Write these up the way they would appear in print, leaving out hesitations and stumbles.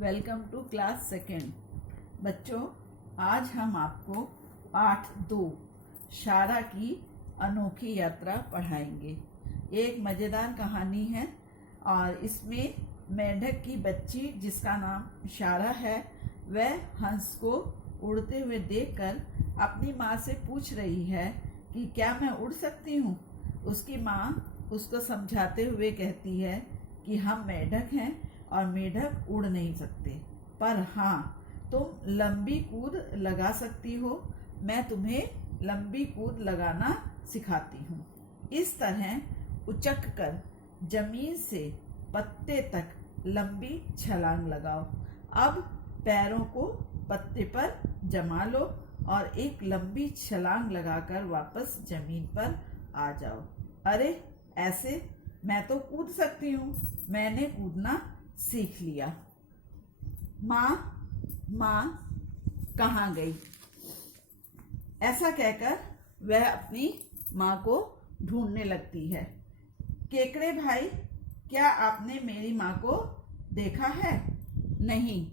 Welcome to class second. बच्चों, आज हम आपको पाठ 2 शारा की अनोखी यात्रा पढ़ाएंगे। एक मज़ेदार कहानी है और इसमें मेंढक की बच्ची जिसका नाम शारा है, वह हंस को उड़ते हुए देखकर अपनी माँ से पूछ रही है कि क्या मैं उड़ सकती हूँ। उसकी माँ उसको समझाते हुए कहती है कि हम मेंढक हैं और मेंढक उड़ नहीं सकते, पर हाँ, तुम लंबी कूद लगा सकती हो। मैं तुम्हें लंबी कूद लगाना सिखाती हूँ। इस तरह उचक कर जमीन से पत्ते तक लंबी छलांग लगाओ। अब पैरों को पत्ते पर जमा लो और एक लंबी छलांग लगाकर वापस जमीन पर आ जाओ। अरे, ऐसे मैं तो कूद सकती हूँ, मैंने कूदना सीख लिया। माँ कहाँ गई? ऐसा कहकर वह अपनी माँ को ढूंढने लगती है। केकड़े भाई, क्या आपने मेरी माँ को देखा है? नहीं,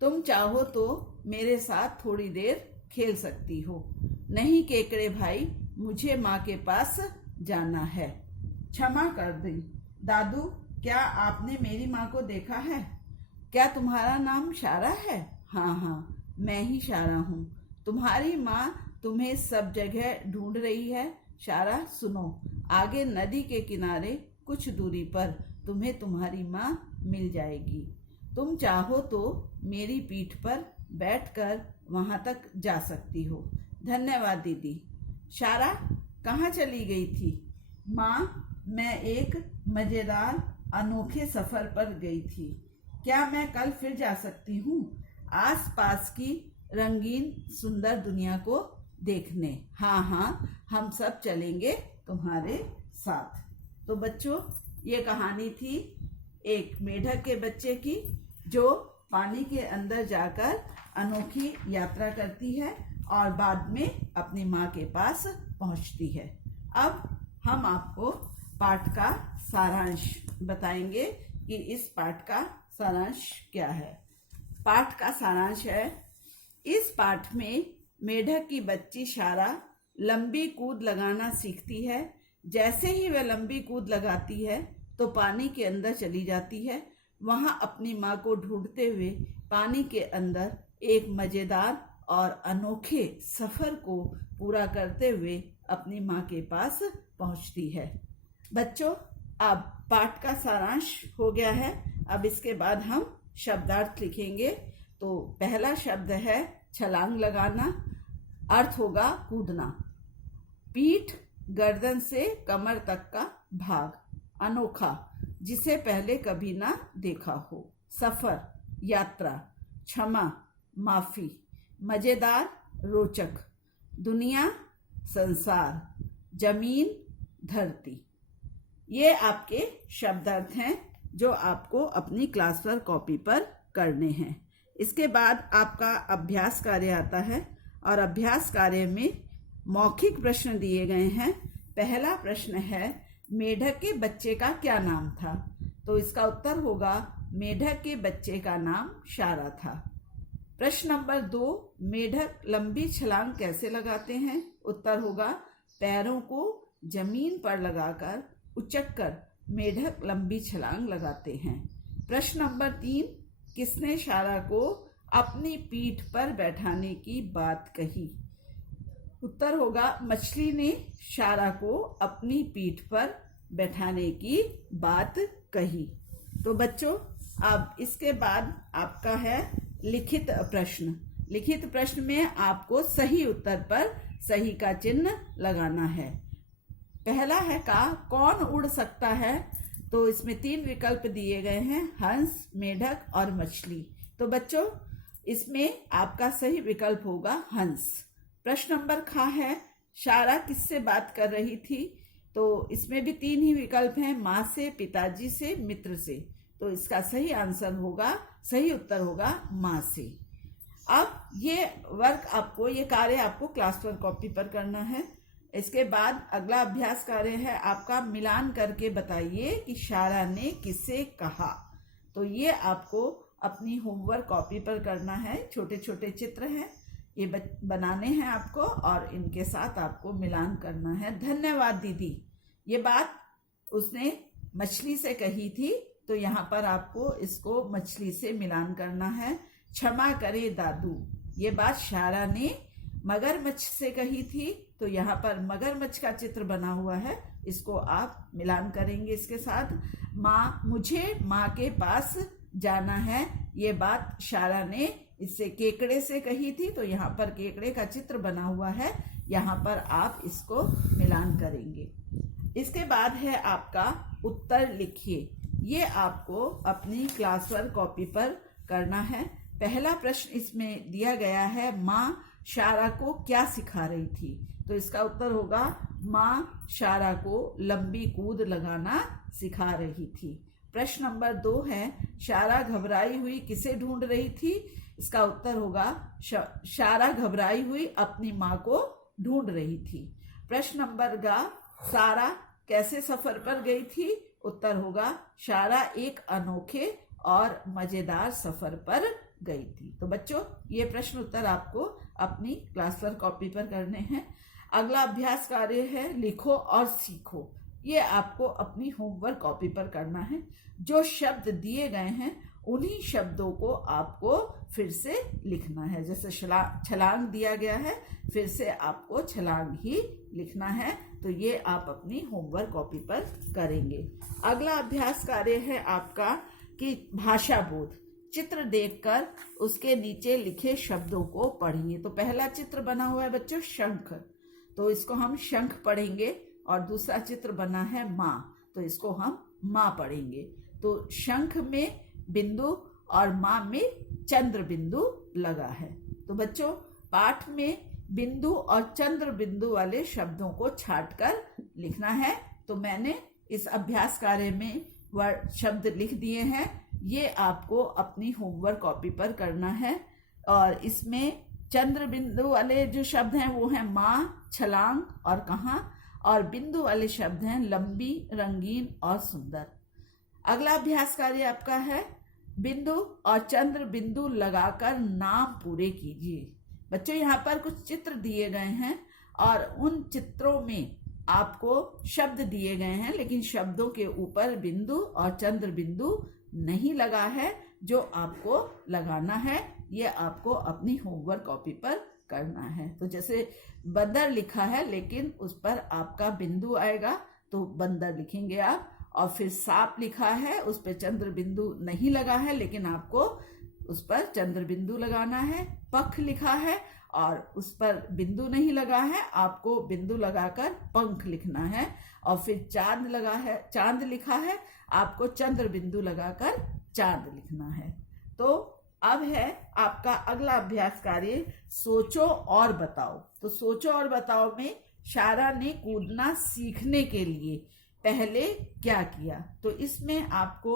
तुम चाहो तो मेरे साथ थोड़ी देर खेल सकती हो। नहीं केकड़े भाई, मुझे माँ के पास जाना है। क्षमा कर दी दादू, क्या आपने मेरी माँ को देखा है? क्या तुम्हारा नाम शारा है? हाँ, मैं ही शारा हूँ। तुम्हारी माँ तुम्हें सब जगह ढूंढ रही है। शारा, सुनो, आगे नदी के किनारे कुछ दूरी पर तुम्हें तुम्हारी माँ मिल जाएगी। तुम चाहो तो मेरी पीठ पर बैठकर वहां तक जा सकती हो। धन्यवाद दीदी। शारा कहाँ चली गई थी? माँ, मैं एक मजेदार अनोखे सफर पर गई थी। क्या मैं कल फिर जा सकती हूँ आसपास की रंगीन सुंदर दुनिया को देखने? हाँ, हम सब चलेंगे तुम्हारे साथ। तो बच्चों, ये कहानी थी एक मेढक के बच्चे की जो पानी के अंदर जाकर अनोखी यात्रा करती है और बाद में अपनी माँ के पास पहुँचती है। अब हम आपको पाठ का सारांश बताएंगे कि इस पाठ का सारांश क्या है। पाठ का सारांश है, इस पाठ में मेढक की बच्ची शारा लंबी कूद लगाना सीखती है। जैसे ही वह लंबी कूद लगाती है तो पानी के अंदर चली जाती है। वहां अपनी माँ को ढूंढते हुए पानी के अंदर एक मजेदार और अनोखे सफर को पूरा करते हुए अपनी माँ के पास पहुंचती है। बच्चों, अब पाठ का सारांश हो गया है। अब इसके बाद हम शब्दार्थ लिखेंगे। तो पहला शब्द है छलांग लगाना, अर्थ होगा कूदना। पीठ, गर्दन से कमर तक का भाग। अनोखा, जिसे पहले कभी ना देखा हो। सफर, यात्रा। क्षमा, माफी। मजेदार, रोचक। दुनिया, संसार। जमीन, धरती। ये आपके शब्दार्थ हैं जो आपको अपनी क्लास वर्क कॉपी पर करने हैं। इसके बाद आपका अभ्यास कार्य आता है और अभ्यास कार्य में मौखिक प्रश्न दिए गए हैं। पहला प्रश्न है, मेढक के बच्चे का क्या नाम था? तो इसका उत्तर होगा, मेढक के बच्चे का नाम शारा था। प्रश्न नंबर 2, मेढक लंबी छलांग कैसे लगाते हैं? उत्तर होगा, पैरों को जमीन पर लगाकर उचककर मेढक लंबी छलांग लगाते हैं। प्रश्न नंबर 3, किसने शारा को अपनी पीठ पर बैठाने की बात कही? उत्तर होगा, मछली ने शारा को अपनी पीठ पर बैठाने की बात कही। तो बच्चों, अब इसके बाद आपका है लिखित प्रश्न। लिखित प्रश्न में आपको सही उत्तर पर सही का चिन्ह लगाना है। पहला है का, कौन उड़ सकता है? तो इसमें 3 विकल्प दिए गए हैं, हंस, मेढक और मछली। तो बच्चों, इसमें आपका सही विकल्प होगा हंस। प्रश्न नंबर खा है, शारा किससे बात कर रही थी? तो इसमें भी 3 ही विकल्प हैं, माँ से, पिताजी से, मित्र से। तो इसका सही आंसर होगा, सही उत्तर होगा माँ से। अब ये कार्य आपको क्लास वर्क कॉपी पर करना है। इसके बाद अगला अभ्यास कार्य है आपका, मिलान करके बताइए कि शारा ने किसे कहा। तो ये आपको अपनी होमवर्क कॉपी पर करना है। छोटे छोटे चित्र हैं, ये बनाने हैं आपको और इनके साथ आपको मिलान करना है। धन्यवाद दीदी, ये बात उसने मछली से कही थी, तो यहाँ पर आपको इसको मछली से मिलान करना है। क्षमा करे दादू, ये बात शारा ने मगरमच्छ से कही थी, तो यहाँ पर मगरमच्छ का चित्र बना हुआ है, इसको आप मिलान करेंगे इसके साथ। माँ, मुझे माँ के पास जाना है, ये बात शारा ने इससे केकड़े से कही थी, तो यहाँ पर केकड़े का चित्र बना हुआ है, यहाँ पर आप इसको मिलान करेंगे। इसके बाद है आपका उत्तर लिखिए। ये आपको अपनी क्लास वर्क कॉपी पर करना है। पहला प्रश्न इसमें दिया गया है, माँ शारा को क्या सिखा रही थी? तो इसका उत्तर होगा, माँ शारा को लंबी कूद लगाना सिखा रही थी। प्रश्न नंबर 2 है, शारा घबराई हुई किसे ढूंढ रही थी? इसका उत्तर होगा, शारा घबराई हुई अपनी माँ को ढूंढ रही थी। प्रश्न नंबर गा, सारा कैसे सफर पर गई थी? उत्तर होगा, शारा एक अनोखे और मजेदार सफर पर गई थी। तो बच्चों, ये प्रश्न उत्तर आपको अपनी क्लास वर्क कॉपी पर करने हैं। अगला अभ्यास कार्य है, लिखो और सीखो। ये आपको अपनी होमवर्क कॉपी पर करना है। जो शब्द दिए गए हैं उन्हीं शब्दों को आपको फिर से लिखना है। जैसे छलांग दिया गया है, फिर से आपको छलांग ही लिखना है। तो ये आप अपनी होमवर्क कॉपी पर करेंगे। अगला अभ्यास कार्य है आपका कि भाषा बोध। चित्र देखकर उसके नीचे लिखे शब्दों को पढ़िए। तो पहला चित्र बना हुआ है बच्चों शंख, तो इसको हम शंख पढ़ेंगे। और दूसरा चित्र बना है माँ, तो इसको हम माँ पढ़ेंगे। तो शंख में बिंदु और माँ में चंद्र बिंदु लगा है। तो बच्चों, पाठ में बिंदु और चंद्र बिंदु वाले शब्दों को छांटकर लिखना है। तो मैंने इस अभ्यास कार्य में वर्ड शब्द लिख दिए हैं, ये आपको अपनी होमवर्क कॉपी पर करना है। और इसमें चंद्र बिंदु वाले जो शब्द हैं वो हैं माँ, छलांग और कहाँ, और बिंदु वाले शब्द हैं लंबी, रंगीन और सुंदर। अगला अभ्यास कार्य आपका है, बिंदु और चंद्र बिंदु लगाकर नाम पूरे कीजिए। बच्चों, यहाँ पर कुछ चित्र दिए गए हैं और उन चित्रों में आपको शब्द दिए गए हैं, लेकिन शब्दों के ऊपर बिंदु और चंद्र बिंदु नहीं लगा है। जो आपको लगाना है ये आपको अपनी होमवर्क कॉपी पर करना है। तो जैसे बंदर लिखा है लेकिन उस पर आपका बिंदु आएगा, तो बंदर लिखेंगे आप। और फिर सांप लिखा है, उस पर चंद्र बिंदु नहीं लगा है, लेकिन आपको उस पर चंद्र बिंदु लगाना है। पख लिखा है और उस पर बिंदु नहीं लगा है, आपको बिंदु लगाकर पंख लिखना है। और फिर चांद लगा है, चांद लिखा है, आपको चंद्र बिंदु लगाकर चांद लिखना है। तो अब है आपका अगला अभ्यास कार्य, सोचो और बताओ। तो सोचो और बताओ में शारा ने कूदना सीखने के लिए पहले क्या किया? तो इसमें आपको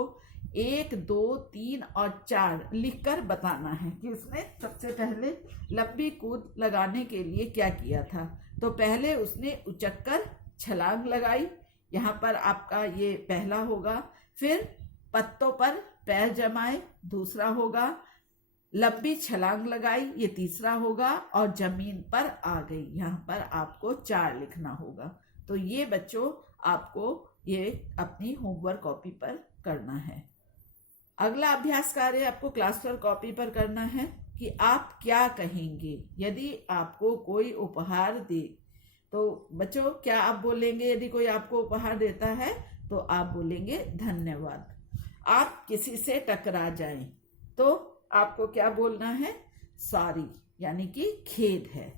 1, 2, 3 और 4 लिखकर बताना है कि उसने सबसे पहले लंबी कूद लगाने के लिए क्या किया था। तो पहले उसने उचक्कर छलांग लगाई, यहाँ पर आपका ये पहला होगा। फिर पत्तों पर पैर जमाए, दूसरा होगा। लंबी छलांग लगाई, ये तीसरा होगा। और जमीन पर आ गई, यहाँ पर आपको 4 लिखना होगा। तो ये बच्चों आपको ये अपनी होमवर्क कॉपी पर करना है। अगला अभ्यास कार्य आपको क्लास वर्क कॉपी पर करना है कि आप क्या कहेंगे यदि आपको कोई उपहार दे। तो बच्चों, क्या आप बोलेंगे यदि कोई आपको उपहार देता है? तो आप बोलेंगे धन्यवाद। आप किसी से टकरा जाएं तो आपको क्या बोलना है? सॉरी, यानी कि खेद है।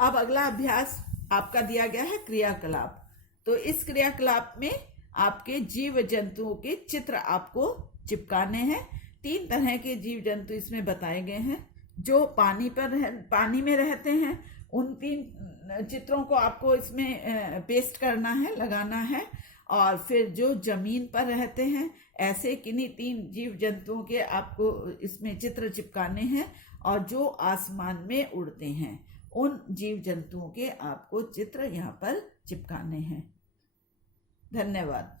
अब अगला अभ्यास आपका दिया गया है क्रियाकलाप। तो इस क्रियाकलाप में आपके जीव जंतुओं के चित्र आपको चिपकाने हैं। 3 तरह के जीव जंतु इसमें बताए गए हैं। जो पानी में रहते हैं, उन 3 चित्रों को आपको इसमें पेस्ट करना है, लगाना है। और फिर जो जमीन पर रहते हैं, ऐसे किन्हीं 3 जीव जंतुओं के आपको इसमें चित्र चिपकाने हैं। और जो आसमान में उड़ते हैं, उन जीव जंतुओं के आपको चित्र यहाँ पर चिपकाने हैं। धन्यवाद।